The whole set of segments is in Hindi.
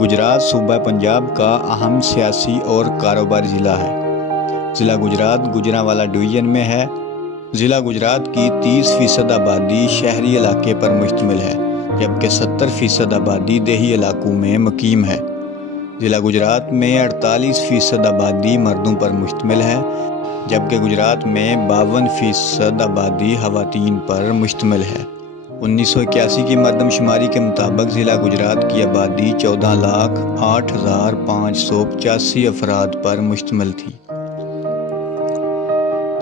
गुजरात सूबा पंजाब का अहम सियासी और कारोबारी ज़िला है। ज़िला गुजरात गुजरांवाला डिवीज़न में है। ज़िला गुजरात की 30% आबादी शहरी इलाके पर मुश्तमिल है, जबकि 70% आबादी देही इलाकों में मुकीम है। ज़िला गुजरात में 48% आबादी मर्दों पर मुश्तमिल है, जबकि गुजरात में 52% आबादी ख़वातीन पर मुश्तमिल है। 1981 की मरदमशुमारी के मुताबिक ज़िला गुजरात की आबादी 14,08,585 अफराद पर मुश्तमिल थी,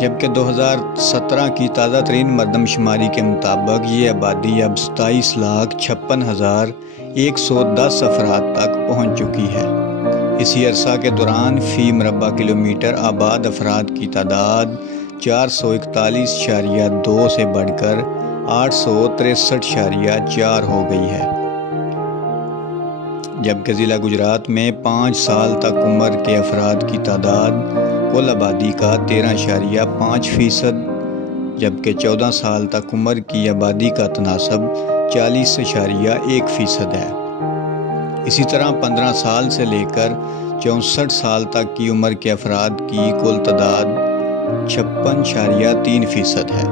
जबकि 2017 की ताज़ा तरीन मरदमशुमारी के मुताबिक ये आबादी अब 27,56,110 अफराद तक पहुँच चुकी है। इसी अरसा के दौरान फ़ी मरबा किलोमीटर आबाद अफराद की तादाद 441.2 से बढ़कर 863.4 हो गई है, जबकि ज़िला गुजरात में 5 साल तक उम्र के अफराद की तादाद कुल आबादी का 13.5%, जबकि 14 साल तक उम्र की आबादी का तनासब 40.1% है। इसी तरह 15 साल से लेकर 64 साल तक की उम्र के अफराद की कुल तादाद 56.3% है।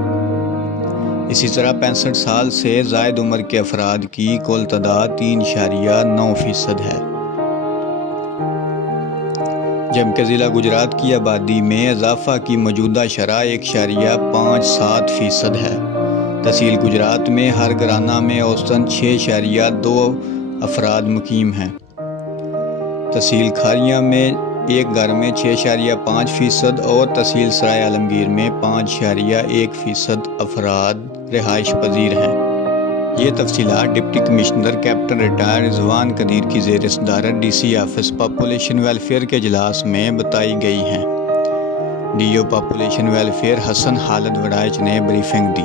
इसी तरह 65 साल से ज़ायद उम्र के अफराद की कुल तादाद 3.9% है, जबकि ज़िला गुजरात की आबादी में इजाफ़ा की मौजूदा शरह 1.57% है। तहसील गुजरात में हर घराना में औसतन 6.2 अफराद मुकीम हैं। तहसील खारिया में एक घर में 6.5% और तहसील सराय आलमगीर में 5.1% अफराद रिहाइश पजीर हैं। ये तफसीलात deputy commissioner captain retired Rizwan Qadir की ज़ेर सदारत DC ऑफिस पॉपुलेशन वेलफेयर के इजलास में बताई गई हैं। DO population welfare Hasan Khalid Waraich ने ब्रीफिंग दी।